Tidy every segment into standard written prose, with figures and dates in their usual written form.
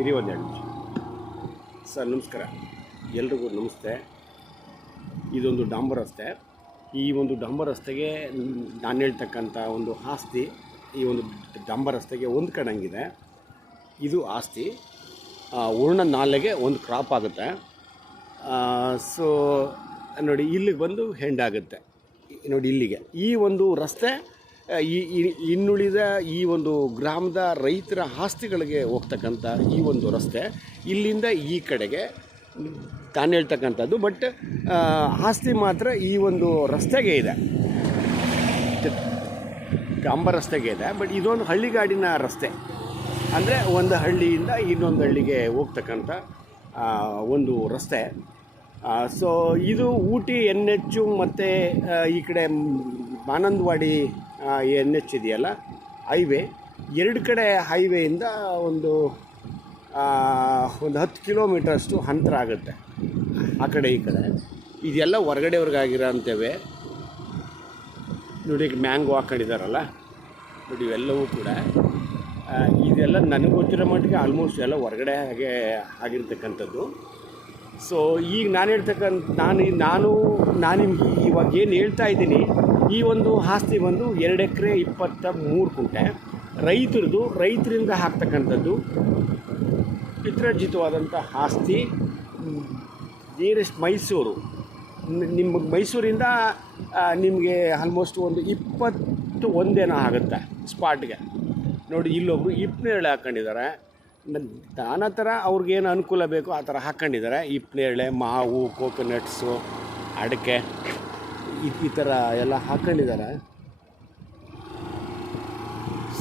ಇರಿ ಒಂದು 2 ನಿಮಿಷ. ಸರ್ ನಮಸ್ಕಾರ, ಎಲ್ರಿಗೂ ನಮಸ್ತೆ. ಇದೊಂದು ಡಾಂಬರ್ ರಸ್ತೆ. ಈ ಒಂದು ಡಾಂಬರ್ ರಸ್ತೆಗೆ ನಾನು ಹೇಳ್ತಕ್ಕಂಥ ಒಂದು ಆಸ್ತಿ ಈ ಒಂದು ಡಾಂಬರ್ ರಸ್ತೆಗೆ ಹೊಂದ್ಕೊಂಡಂಗಿದೆ. ಇದು ಆಸ್ತಿ ವರ್ಣ ನಾಲೆಗೆ ಒಂದು ಕ್ರಾಪ್ ಆಗುತ್ತೆ. ಸೊ ನೋಡಿ, ಇಲ್ಲಿಗೆ ಬಂದು ಹೆಂಡಾಗುತ್ತೆ ನೋಡಿ. ಇಲ್ಲಿಗೆ ಈ ಒಂದು ರಸ್ತೆ ಇನ್ನುಳಿದ ಈ ಒಂದು ಗ್ರಾಮದ ರೈತರ ಆಸ್ತಿಗಳಿಗೆ ಹೋಗ್ತಕ್ಕಂಥ ಈ ಒಂದು ರಸ್ತೆ ಇಲ್ಲಿಂದ ಈ ಕಡೆಗೆ ತಾನು ಹೇಳ್ತಕ್ಕಂಥದ್ದು. ಬಟ್ ಆಸ್ತಿ ಮಾತ್ರ ಈ ಒಂದು ರಸ್ತೆಗೆ ಇದೆ, ಡಾಂಬರ್ ರಸ್ತೆಗೆ ಇದೆ. ಬಟ್ ಇದೊಂದು ಹಳ್ಳಿಗಾಡಿನ ರಸ್ತೆ, ಅಂದರೆ ಒಂದು ಹಳ್ಳಿಯಿಂದ ಇನ್ನೊಂದು ಹಳ್ಳಿಗೆ ಹೋಗ್ತಕ್ಕಂಥ ಒಂದು ರಸ್ತೆ. ಸೊ ಇದು ಊಟಿ NH ಮತ್ತು ಈ ಕಡೆ ಮಾನಂದವಾಡಿ NH ಇದೆಯಲ್ಲ, ಹೈವೇ. 2 ಕಡೆ ಹೈವೇಯಿಂದ ಒಂದು 10 ಕಿಲೋಮೀಟರಷ್ಟು ಅಂತರ ಆಗುತ್ತೆ ಆ ಕಡೆ ಈ ಕಡೆ. ಇದೆಲ್ಲ ಹೊರಗಡೆಯವ್ರಿಗಾಗಿರೋ ಅಂತೇವೆ ನೋಡಿ. ಮ್ಯಾಂಗೋ ಹಾಕೊಂಡಿದ್ದಾರಲ್ಲ ನೋಡಿ, ಇವೆಲ್ಲವೂ ಕೂಡ ಇದೆಲ್ಲ ನನಗೆ ಗೊತ್ತಿರೋ ಮಟ್ಟಿಗೆ ಆಲ್ಮೋಸ್ಟ್ ಎಲ್ಲ ಹೊರಗಡೆ ಆಗಿರ್ತಕ್ಕಂಥದ್ದು. ಸೊ ಈಗ ನಾನು ನಿಮ್ಗೆ ಇವಾಗ ಏನು ಹೇಳ್ತಾ ಇದ್ದೀನಿ, ಈ ಒಂದು ಆಸ್ತಿ ಬಂದು 2 ಎಕರೆ 23 ಗುಂಟೆ ರೈತರಿಂದ ಹಾಕ್ತಕ್ಕಂಥದ್ದು ಪಿತ್ರಾರ್ಜಿತವಾದಂಥ ಆಸ್ತಿ. ನಿಯರೆಸ್ಟ್ ಮೈಸೂರು. ಮೈಸೂರಿಂದ ನಿಮಗೆ ಆಲ್ಮೋಸ್ಟ್ ಒಂದು 21 ಆಗುತ್ತೆ ಸ್ಪಾಟ್ಗೆ ನೋಡಿ. ಇಲ್ಲೊಬ್ಬರು ಹಿಪ್ಪನೇರಳೆ ಹಾಕ್ಕೊಂಡಿದ್ದಾರೆ. ನಾನಾ ಥರ ಅವ್ರಿಗೇನು ಅನುಕೂಲ ಬೇಕೋ ಆ ಥರ ಹಾಕ್ಕೊಂಡಿದ್ದಾರೆ. ಹಿಪ್ಪನೇರಳೆ, ಮಾವು, ಕೋಕೋನಟ್ಸು, ಅಡಿಕೆ ಈ ಥರ ಎಲ್ಲ ಹಾಕ್ಕೊಂಡಿದ್ದಾರೆ.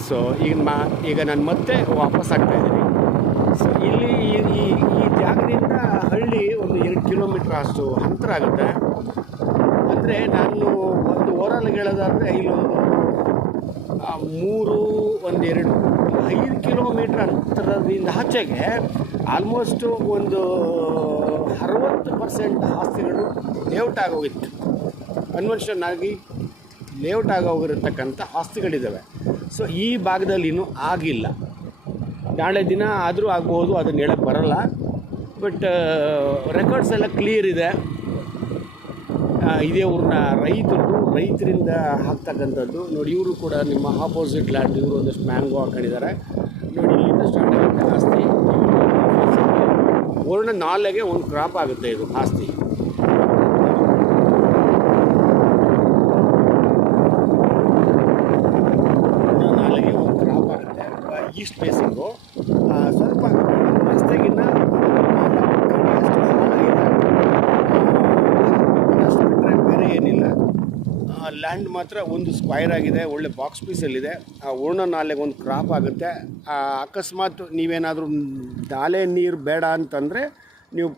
ಸೊ ಈಗ ನಾನು ಮತ್ತೆ ವಾಪಸ್ ಆಗ್ತಾಯಿದ್ದೀನಿ. ಸೊ ಇಲ್ಲಿ ಈ ಜಾಗದಿಂದ ಹಳ್ಳಿ ಒಂದು 2 ಕಿಲೋಮೀಟ್ರ್ ಅಷ್ಟು ಅಂತರ ಆಗುತ್ತೆ. ಅಂದರೆ ನಾನು ಒಂದು ಓವರಾಲ್ ಹೇಳೋದಾದರೆ ಇಲ್ಲೊಂದು 5 ಕಿಲೋಮೀಟ್ರ್ ಅಂತರದಿಂದ ಆಚೆಗೆ ಆಲ್ಮೋಸ್ಟು ಒಂದು 60% ಆಸ್ತಿಗಳು ಲೇಔಟ್ ಆಗೋಗಿತ್ತು. ಕನ್ವರ್ಷನ್ ಆಗಿ ಲೇಔಟ್ ಆಗೋಗಿರತಕ್ಕಂಥ ಆಸ್ತಿಗಳಿದ್ದಾವೆ. ಸೊ ಈ ಭಾಗದಲ್ಲಿ ಇನ್ನೂ ಆಗಿಲ್ಲ. ನಾಳೆ ದಿನ ಆದರೂ ಆಗ್ಬೋದು, ಅದನ್ನು ಹೇಳಕ್ಕೆ ಬರೋಲ್ಲ. ಬಟ್ ರೆಕಾರ್ಡ್ಸ್ ಎಲ್ಲ ಕ್ಲಿಯರ್ ಇದೆ. ಇದೇ ಊರಿನ ರೈತರಿಂದ ಹಾಕ್ತಕ್ಕಂಥದ್ದು ನೋಡಿ. ಇವರು ಕೂಡ ನಿಮ್ಮ ಆಪೋಸಿಟ್ ಲ್ಯಾಂಡ್, ಇವರು ಒಂದಷ್ಟು ಮ್ಯಾಂಗೋ ಹಾಕೊಂಡಿದ್ದಾರೆ ನೋಡಿ. ಇಲ್ಲಿಂದ ಸ್ಟಾರ್ಟ್ ಆಗುತ್ತೆ ಆಸ್ತಿ. ವರ್ಣ ನಾಲೆಗೆ ಒಂದು ಕ್ರಾಪ್ ಆಗುತ್ತೆ ಇದು ಆಸ್ತಿ. ನಾಲೆಗೆ ಒಂದು ಕ್ರಾಪ್ ಆಗುತ್ತೆ. ಈಸ್ಟ್ ಫೇಸಿಂಗು ಸ್ವಲ್ಪ ರಸ್ತೆಗಿನ್ನ ಬೇರೆ ಏನಿಲ್ಲ. ಲ್ಯಾಂಡ್ ಮಾತ್ರ ಒಂದು ಸ್ಕ್ವೈರ್ ಆಗಿದೆ, ಒಳ್ಳೆ ಬಾಕ್ಸ್ ಪೀಸಲ್ಲಿದೆ. ವರ್ಣ ನಾಲೆಗೆ ಒಂದು ಕ್ರಾಪ್ ಆಗುತ್ತೆ. ಅಕಸ್ಮಾತ್ ನೀವೇನಾದರೂ ನಾಲೆ ನೀರು ಬೇಡ ಅಂತಂದರೆ ನೀವು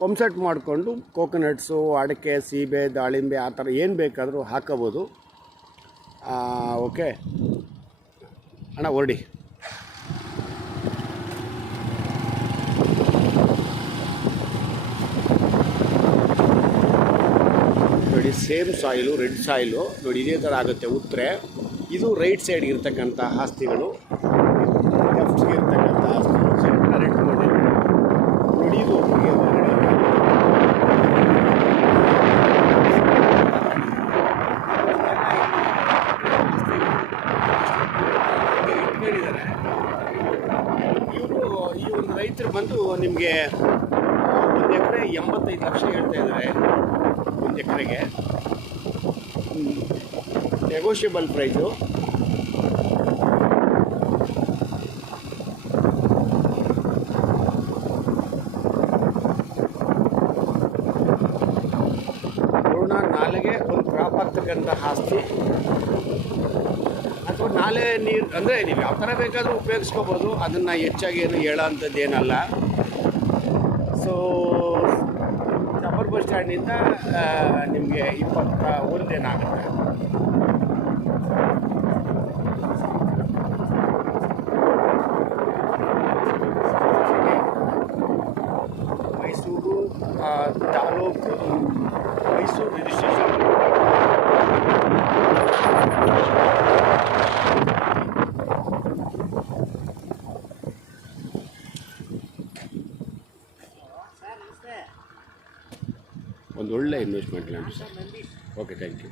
ಪಂಪ್ಸೆಟ್ ಮಾಡಿಕೊಂಡು ಕೋಕೋನಟ್ಸು, ಅಡಿಕೆ, ಸೀಬೆ, ದಾಳಿಂಬೆ ಆ ಥರ ಏನು ಬೇಕಾದರೂ ಹಾಕೋಬೋದು. ಓಕೆ ಅಣ್ಣ, ಹೊರಡಿ. ನೋಡಿ, ಸೇಮ್ ಸಾಯಿಲು, ರೆಡ್ ಸಾಯಿಲು ನೋಡಿ. ಇದೇ ಥರ ಆಗುತ್ತೆ ಉತ್ತರೆ. ಇದು ರೈಟ್ ಸೈಡ್ಗೆ ಇರ್ತಕ್ಕಂಥ ಆಸ್ತಿಗಳು, ಲೆಫ್ಟ್ಗೆ ಇರ್ತಕ್ಕಂಥ ಆಸ್ತಿಗಳು ರೆಡ್ ಮಾಡಿ ನೋಡಿ. ಇದು ಇಟ್ಕೊಂಡಿದ್ದಾರೆ. ಈ ಒಂದು ರೈತರು ಬಂದು ನಿಮಗೆ 1 ಎಕರೆ 85 ಲಕ್ಷ ಹೇಳ್ತಾ ಇದ್ದಾರೆ. 1 ಎಕರೆಗೆ ನೆಗೋಷಿಯಬಲ್ ಪ್ರೈಸು. ವರ್ಣ ನಾಲೆಗೆ ಒಂದು ಕ್ರಾಪ್ ಆಗ್ತಕ್ಕಂಥ ಆಸ್ತಿ. ಅಥವಾ ನಾಲೆ ನೀರು ಅಂದರೆ ನೀವು ಯಾವ ಥರ ಬೇಕಾದರೂ ಉಪಯೋಗಿಸ್ಕೋಬೋದು. ಅದನ್ನು ಹೆಚ್ಚಾಗಿ ಏನು ಹೇಳೋ ಅಂಥದ್ದು ಏನಲ್ಲ. ಸೊ ಅಪ್ಪರ್ ಬಸ್ ಸ್ಟ್ಯಾಂಡಿಂದ ನಿಮಗೆ 21 ಆಗುತ್ತೆ. ಮೈಸೂರು ತಾಲೂಕು, ಮೈಸೂರು ರಿಜಿಸ್ಟ್ರೇಷನ್. ಒಂದು ಒಳ್ಳೆ investment land sir. Okay, thank you.